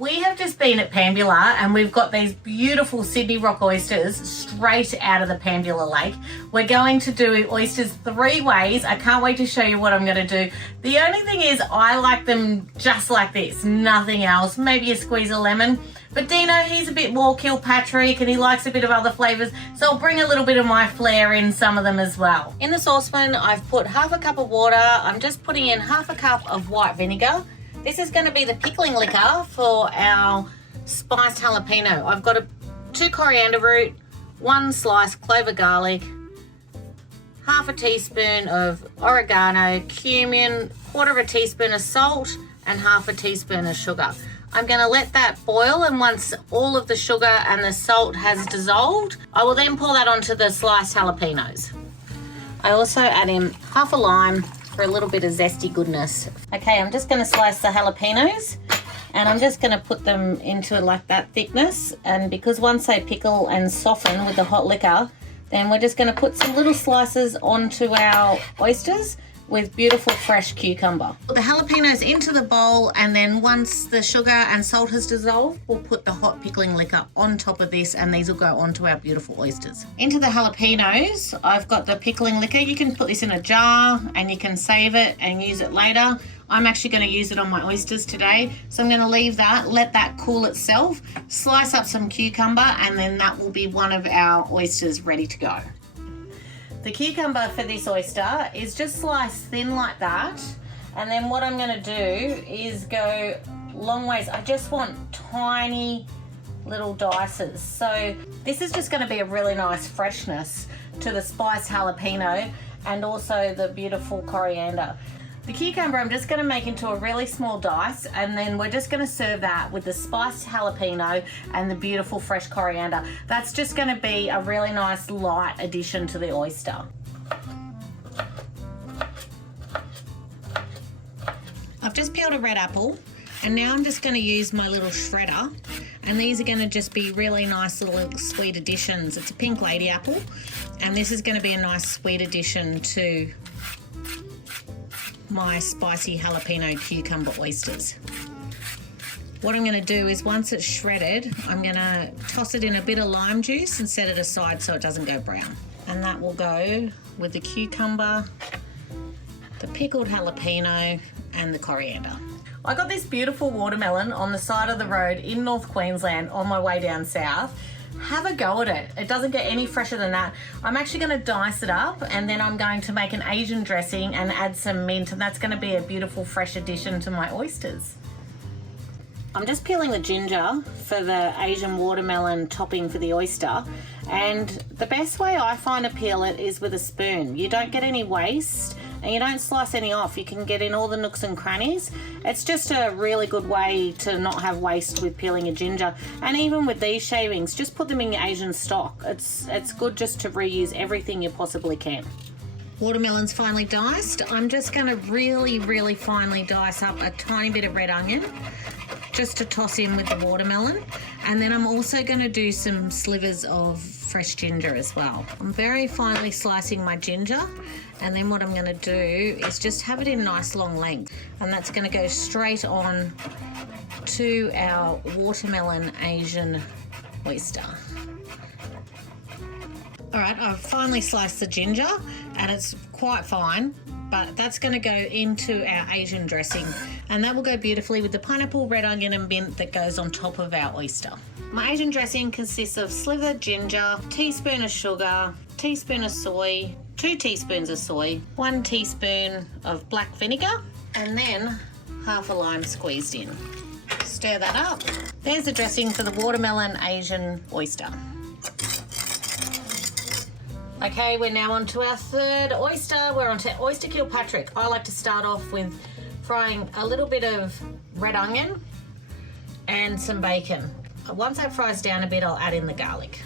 We have just been at Pambula and we've got these beautiful Sydney rock oysters straight out of the Pambula Lake. We're going to do oysters 3 ways. I can't wait to show you what I'm going to do. The only thing is I like them just like this, nothing else. Maybe a squeeze of lemon. But Dino, he's a bit more Kilpatrick and he likes a bit of other flavours, so I'll bring a little bit of my flair in some of them as well. In the saucepan, I've put half a cup of water. I'm just putting in half a cup of white vinegar. This is going to be the pickling liquor for our spiced jalapeno. I've got 2 coriander root, 1 sliced clove of garlic, half a teaspoon of oregano, cumin, 1/4 teaspoon of salt, and half a teaspoon of sugar. I'm going to let that boil, and once all of the sugar and the salt has dissolved, I will then pour that onto the sliced jalapenos. I also add in half a lime for a little bit of zesty goodness. Okay, I'm just going to slice the jalapenos and I'm just going to put them into like that thickness, and because once they pickle and soften with the hot liquor, then we're just going to put some little slices onto our oysters with beautiful fresh cucumber. Put the jalapenos into the bowl, and then once the sugar and salt has dissolved, we'll put the hot pickling liquor on top of this, and these will go onto our beautiful oysters. Into the jalapenos, I've got the pickling liquor. You can put this in a jar and you can save it and use it later. I'm actually going to use it on my oysters today, so I'm going to leave that, let that cool itself, slice up some cucumber, and then that will be one of our oysters ready to go. The cucumber for this oyster is just sliced thin like that, and then what I'm going to do is go long ways. I just want tiny little dices, so this is just going to be a really nice freshness to the spiced jalapeno and also the beautiful coriander. The cucumber I'm just going to make into a really small dice, and then we're just going to serve that with the spiced jalapeno and the beautiful fresh coriander. That's just going to be a really nice light addition to the oyster. I've just peeled a red apple, and now I'm just going to use my little shredder, and these are going to just be really nice little sweet additions. It's a pink lady apple, and this is going to be a nice sweet addition to my spicy jalapeno cucumber oysters. What I'm going to do is once it's shredded, I'm going to toss it in a bit of lime juice and set it aside so it doesn't go brown. And that will go with the cucumber, the pickled jalapeno, and the coriander. I got this beautiful watermelon on the side of the road in North Queensland on my way down south. Have a go at it. It doesn't get any fresher than that. I'm actually going to dice it up, and then I'm going to make an Asian dressing and add some mint, and that's going to be a beautiful fresh addition to my oysters. I'm just peeling the ginger for the Asian watermelon topping for the oyster, and the best way I find to peel it is with a spoon. You don't get any waste and you don't slice any off. You can get in all the nooks and crannies. It's just a really good way to not have waste with peeling your ginger. And even with these shavings, just put them in your Asian stock. It's good just to reuse everything you possibly can. Watermelon's finely diced. I'm just going to really finely dice up a tiny bit of red onion just to toss in with the watermelon, and then I'm also going to do some slivers of fresh ginger as well. I'm very finely slicing my ginger, and then what I'm going to do is just have it in nice long lengths, and that's going to go straight on to our watermelon Asian oyster. Alright, I've finely sliced the ginger and it's quite fine, but that's going to go into our Asian dressing, and that will go beautifully with the pineapple, red onion and mint that goes on top of our oyster. My Asian dressing consists of slivered ginger, teaspoon of sugar, teaspoon of soy, 2 teaspoons of soy, 1 teaspoon of black vinegar, and then half a lime squeezed in. Stir that up. There's the dressing for the watermelon Asian oyster. Okay, we're now on to our third oyster. We're on to oyster Kilpatrick. I like to start off with frying a little bit of red onion and some bacon. Once that fries down a bit, I'll add in the garlic.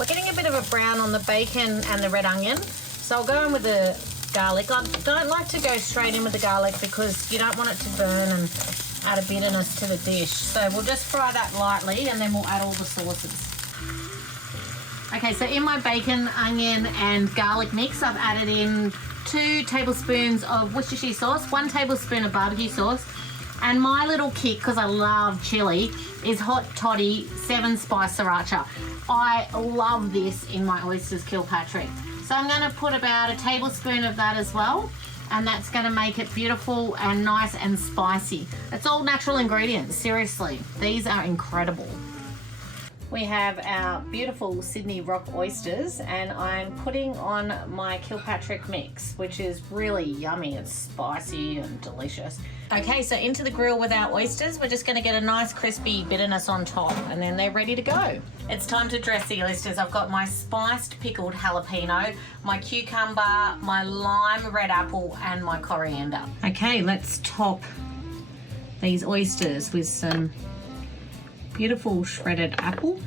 We're getting a bit of a brown on the bacon and the red onion, so I'll go in with the garlic. I don't like to go straight in with the garlic because you don't want it to burn and add a bitterness to the dish. So we'll just fry that lightly and then we'll add all the sauces. Okay, so in my bacon, onion and garlic mix, I've added in 2 tablespoons of Worcestershire sauce, 1 tablespoon of barbecue sauce, And my little kick, because I love chili, is hot toddy 7-spice sriracha. I love this in my oysters, Kilpatrick. So I'm going to put about a tablespoon of that as well, and that's going to make it beautiful and nice and spicy. It's all natural ingredients, seriously. These are incredible. We have our beautiful Sydney rock oysters, and I'm putting on my Kilpatrick mix, which is really yummy. It's spicy and delicious. Okay, so into the grill with our oysters. We're just going to get a nice crispy bitterness on top, and then they're ready to go. It's time to dress the oysters. I've got my spiced pickled jalapeno, my cucumber, my lime red apple, and my coriander. Okay, let's top these oysters with some beautiful shredded apple,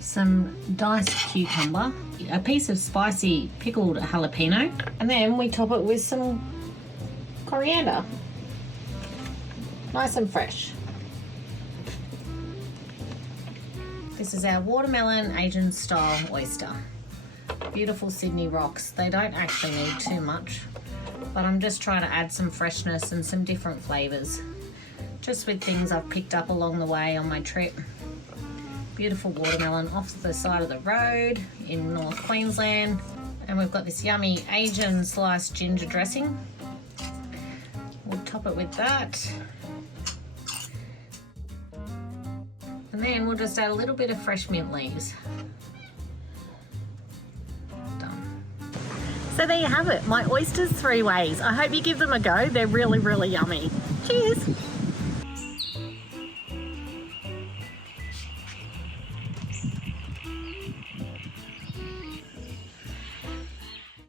some diced cucumber, a piece of spicy pickled jalapeno, and then we top it with some coriander. Nice and fresh. This is our watermelon Asian style oyster. Beautiful Sydney rocks. They don't actually need too much, but I'm just trying to add some freshness and some different flavours, just with things I've picked up along the way on my trip. Beautiful watermelon off the side of the road in North Queensland. And we've got this yummy Asian sliced ginger dressing. We'll top it with that. And then we'll just add a little bit of fresh mint leaves. Done. So there you have it, my oysters 3 ways. I hope you give them a go. They're really, really yummy. Cheers.